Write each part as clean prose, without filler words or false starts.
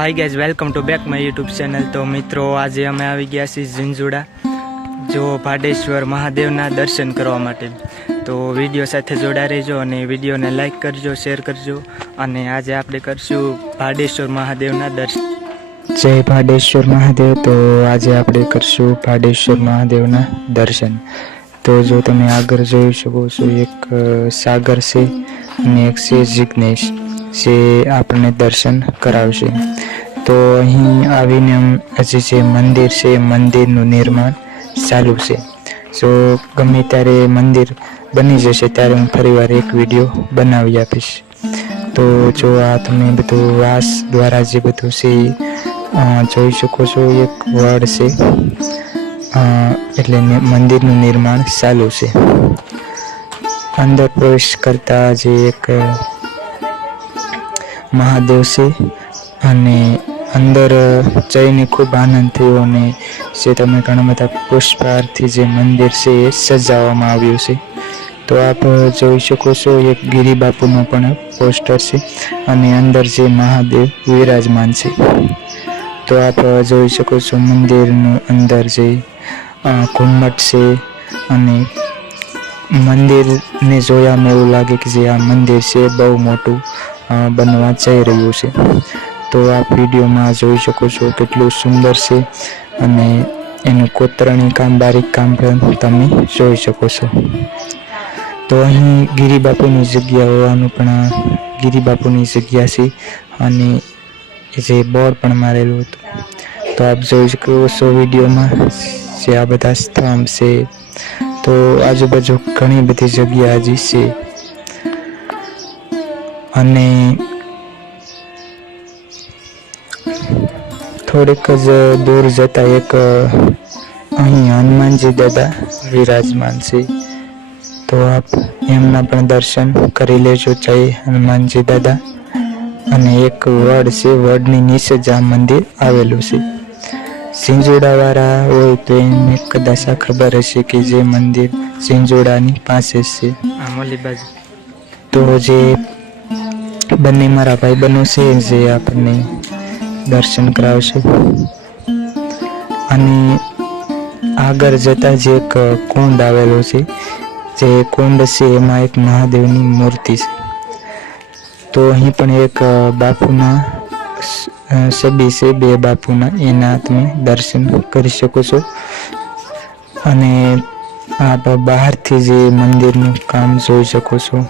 Hi guys, welcome to back my YouTube channel. તો મિત્રો, આજે અમે આવી ગયા છીએ ઝીંઝુડા જો ભાડેશ્વર મહાદેવના દર્શન કરવા માટે। તો વિડીયો સાથે જોડા રહેજો અને વિડીયોને લાઈક કરજો, શેર કરજો। અને આજે આપણે કરશું ભાડેશ્વર મહાદેવના દર્શન। જય ભાડેશ્વર મહાદેવ। તો આજે આપણે કરશું ભાડેશ્વર મહાદેવના દર્શન। તો જો તમે આગળ જોઈ શકો છો, એક સાગર છે અને એક છે જિગ્નેશ, જે આપણને દર્શન કરાવશે। તો અહીં આવીને હજી જે મંદિર છે, મંદિરનું નિર્માણ ચાલુ છે। જો ગમે ત્યારે મંદિર બની જશે ત્યારે હું ફરીવાર એક વિડીયો બનાવી આપીશ। તો જો આ તમે બધું વાંસ દ્વારા જે બધું છે જોઈ શકો છો, એક વડ છે, એટલે મંદિરનું નિર્માણ ચાલુ છે। અંદર પ્રવેશ કરતા જે એક મહાદેવ છે અને અંદર જઈને ખૂબ આનંદ થયો। અને જે તમે ઘણા બધા પુષ્પહારથી જે મંદિર છે એ સજાવવામાં આવ્યું છે। તો આપ જોઈ શકો છો, એક ગિરી બાપુનું પણ પોસ્ટર છે અને અંદર જે મહાદેવ વિરાજમાન છે। તો આપ જોઈ શકો છો, મંદિરનું અંદર જે ઘુમ્મટ છે અને મંદિરને જોયામાં એવું લાગે કે જે આ મંદિર છે બહુ મોટું બનવા જઈ રહ્યું છે। તો આ વિડીયોમાં જોઈ શકો છો કેટલું સુંદર છે અને એનું કોતરણી કામ, બારીક કામ પણ તમે જોઈ શકો છો। તો અહીં ગિરિબાપુની જગ્યા હોવાનું પણ ગિરિબાપુની જગ્યા છે અને જે બોર્ડ પણ મારેલું હતું। તો આપ જોઈ શકો છો વિડીયોમાં જે આ બધા સ્તંભ છે। તો આજુબાજુ ઘણી બધી જગ્યા હજી છે અને થોડીક જ દૂર જતા એક અહીં હનુમાનજી દાદા વિરાજમાન છે। તો આપ એમના પણ દર્શન કરી લેજો, જય હનુમાનજી દાદા। અને એક વડ છે, વડની નીચે જ આ મંદિર આવેલું છે। ઝીંઝુડાવાળા હોય તો એને કદાચ આ ખબર હશે કે જે મંદિર ઝીંઝુડાની પાસે છે। તો જે બંને મારા ભાઈબંધો છે જે આપણને દર્શન કરાવશે। અને આગળ જતા જે એક કુંડ આવેલો છે, જે કુંડ છે એમાં એક મહાદેવની મૂર્તિ છે। તો અહીં પણ એક બાપુના છબી છે, બે બાપુના, એના તમે દર્શન કરી શકો છો। અને આપ બહારથી જે મંદિરનું કામ જોઈ શકો છો।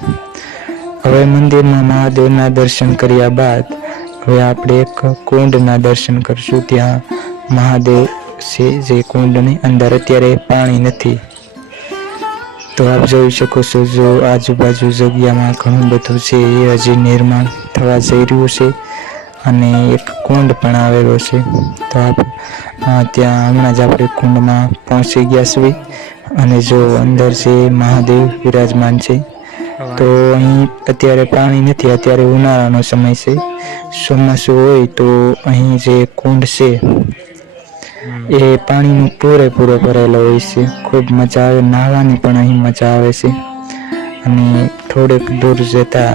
હવે મંદિરમાં મહાદેવના દર્શન કર્યા બાદ હવે આપણે એક કુંડના દર્શન કરશું। ત્યાં મહાદેવ છે જે કુંડની અંદર અત્યારે પાણી નથી। તો આપ જોઈ શકો છો, જો આજુબાજુ જગ્યામાં ઘણું બધું છે એ હજી નિર્માણ થવા જઈ રહ્યું છે અને એક કુંડ પણ આવેલો છે। તો આપ ત્યાં હમણાં જ આપણે કુંડમાં પહોંચી ગયા છીએ અને જો અંદર જે મહાદેવ વિરાજમાન છે। તો અહીં અત્યારે પાણી નથી, અત્યારે ઉનાળાનો સમય છે। ચોમાસું હોય તો અહીં જે કુંડ છે એ પાણીનો પૂરેપૂરો ભરેલો હોય છે। ખૂબ મજા આવે, નાહવાની પણ અહીં મજા આવે છે। અને થોડેક દૂર જતા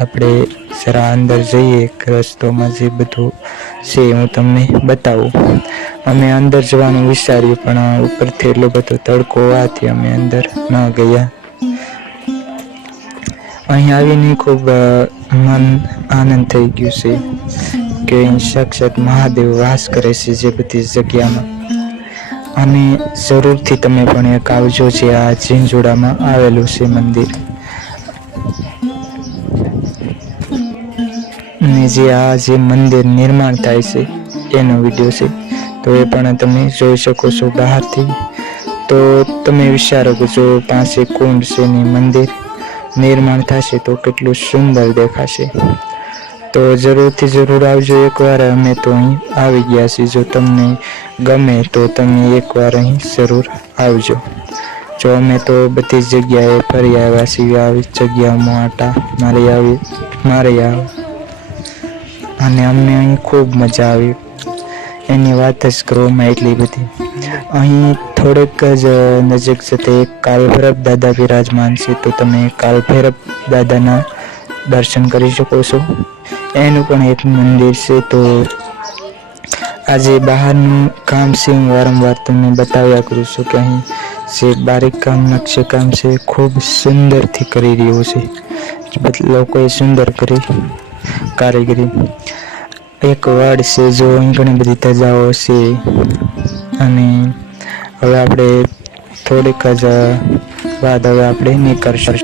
આપણે જરા અંદર જઈએ, રસ્તોમાં જે બધું છે હું તમને બતાવું। અમે અંદર જવાનું વિચાર્યું પણ ઉપરથી એટલો બધો તડકો હોવાથી અમે અંદર ન ગયા। અહીં આવીને ખૂબ મન આનંદ થઈ ગયું છે કે અહીં સાક્ષાત મહાદેવ વાસ કરે છે જે બધી જગ્યામાં। અને જરૂરથી તમે પણ એક આવજો, જે આ ઝીંઝુડામાં આવેલું છે મંદિર। અને જે આ જે મંદિર નિર્માણ થાય છે એનો વિડીયો છે, તો એ પણ તમે જોઈ શકો છો બહારથી। તો તમે વિચારો કે જો પાસે કુંડ છે ને મંદિર નિર્માણ થશે તો કેટલું સુંદર દેખાશે। તો જરૂરથી જરૂર આવજો એકવાર। અમે તો અહીં આવી ગયા છીએ, જો તમને ગમે તો તમે એકવાર અહીં જરૂર આવજો। જો અમે તો બધી જગ્યાએ ફરી આવ્યા છીએ, આવી જગ્યામાં આટા મારી આવ્યા અને અમને અહીં ખૂબ મજા આવી, એની વાત જ કરવામાં એટલી બધી। અહીં થોડેક જ નજીક જતે એક કાલભૈરવ દાદા વિરાજમાન છે। તો તમે કાલભૈરવ દાદાના દર્શન કરી શકો છો। એનું પણ એક મંદિર છે। તો આજે બહારનું કામ છે હું વારંવાર તમને બતાવ્યા કરું છું કે અહીં જે બારીક કામ નકશકામ છે ખૂબ સુંદરથી કરી રહ્યું છે. બધા લોકોએ સુંદર કરી કારીગરી. એક વડ છે જો અહીં ઘણી બધી ધજાઓ છે અને હવે આપણે થોડીક જ બાદ હવે આપણે નીકળશું.